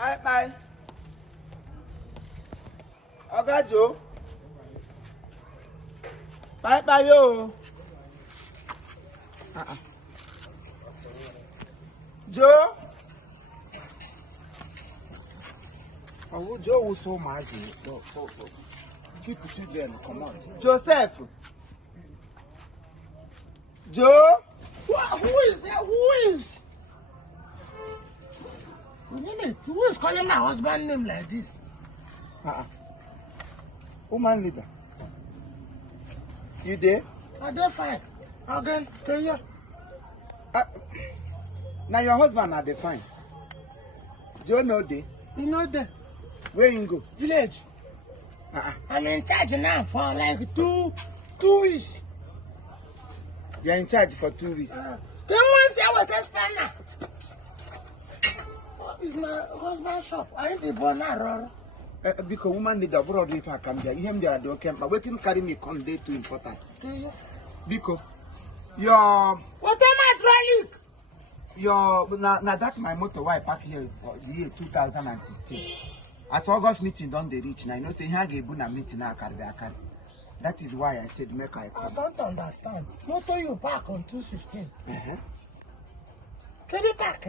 Bye. Oga Joe. Bye yo. Joe. Oh, Joe was so much. Keep it again. Come on. Joseph. Joe. Who is that? Who is? Who is calling my husband name like this? Woman leader. You there? They're fine. Again, can you? Now your husband are fine. Joe know they. You know that? Where you go? Village. I'm in charge now for like two weeks. You are in charge for 2 weeks. Then once I was a spanner. It's my husband's shop. I ain't the bonner. Because woman need a broad if I come there. You hear the okay, but waiting carry me come day too important. Because your what am I trying? now that my motor why I park here the year 2016. As August meeting don't they reach now. You know say here get a meeting now carry. That is why I said make I come. I don't understand. Motor you park on 216. Can you park?